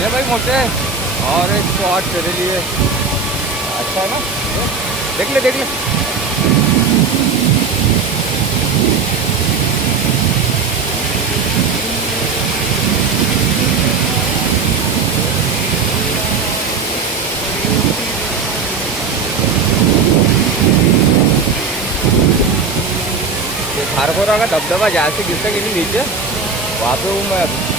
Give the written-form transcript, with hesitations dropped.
ये भाई मोटे और एक स्पॉट तेरे लिए अच्छा है ना, देख ले देख ले। ये खारखोरा का धबधबा जहाँ से गिरता कि नहीं नीचे, वहाँ पे हूँ मैं अभी।